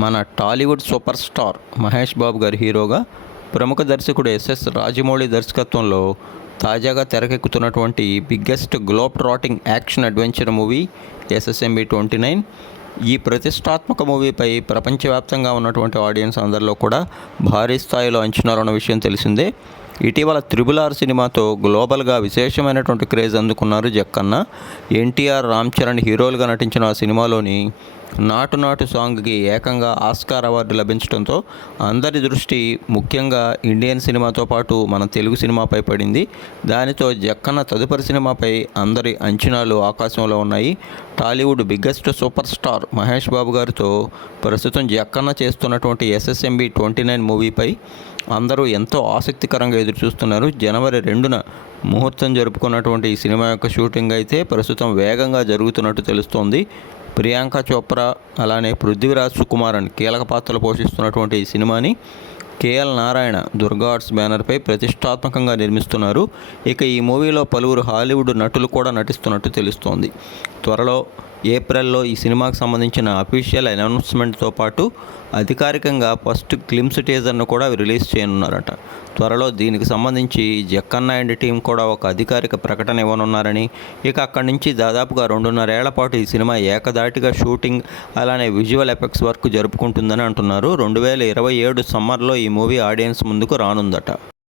మన Tollywood super star Mahesh Babu గారి హీరోగా ప్రముఖ దర్శకుడు ఎస్ఎస్ రాజమౌళి దర్శకత్వంలో తాజాగా తెరకెక్కుతున్నటువంటి biggest globe trotting action adventure movie SSMB 29. ఈ ప్రతిష్టాత్మక మూవీపై ప్రపంచవ్యాప్తంగా ఉన్నటువంటి ఆడియన్స్ అందరిలో కూడా భారీ స్థాయిలో అంచనాలు ఉన్న విషయం తెలిసిందే. ఇటీవల RRR సినిమాతో గ్లోబల్గా విశేషమైనటువంటి క్రేజ్ అందుకున్నారు జక్కన్న. ఎన్టీఆర్, రామ్ చరణ్ హీరోలుగా నటించిన ఆ సినిమాలోని నాటు నాటు సాంగ్కి ఏకంగా ఆస్కార్ అవార్డు లభించడంతో అందరి దృష్టి ముఖ్యంగా ఇండియన్ సినిమాతో పాటు మన తెలుగు సినిమాపై పడింది. దానితో జక్కన్న తదుపరి సినిమాపై అందరి అంచనాలు ఆకాశంలో ఉన్నాయి. Tollywood biggest super star Mahesh Babu గారితో ప్రస్తుతం జక్కన్న చేస్తున్నటువంటి ఎస్ఎస్ఎంబి 29 మూవీపై అందరూ ఎంతో ఆసక్తికరంగా ఎదురుచూస్తున్నారు. జనవరి 2న ముహూర్తం జరుపుకున్నటువంటి ఈ సినిమా యొక్క షూటింగ్ అయితే ప్రస్తుతం వేగంగా జరుగుతున్నట్టు తెలుస్తోంది. ప్రియాంక చోప్రా అలానే పృథ్వీరాజ్ సుకుమారన్ కీలక పాత్రలు పోషిస్తున్నటువంటి ఈ సినిమాని కేఎల్ నారాయణ దుర్గా ఆర్ట్స్ బ్యానర్పై ప్రతిష్టాత్మకంగా నిర్మిస్తున్నారు. ఇక ఈ మూవీలో పలువురు హాలీవుడ్ నటులు కూడా నటిస్తున్నట్టు తెలుస్తోంది. త్వరలో ఏప్రిల్లో ఈ సినిమాకు సంబంధించిన అఫీషియల్ అనౌన్స్మెంట్తో పాటు అధికారికంగా ఫస్ట్ గ్లిమ్స్ టీజర్ను కూడా రిలీజ్ చేయనున్నారట. త్వరలో దీనికి సంబంధించి జక్కన్న అండ్ టీం కూడా ఒక అధికారిక ప్రకటన ఇవ్వనున్నారని, ఇక అక్కడి నుంచి దాదాపుగా 2.5 ఏళ్ల పాటు ఈ సినిమా ఏకదాటిగా షూటింగ్ అలానే విజువల్ ఎఫెక్ట్స్ వర్క్ జరుపుకుంటుందని అంటున్నారు. 2027 సమ్మర్లో ఈ మూవీ ఆడియన్స్ ముందుకు రానుందట.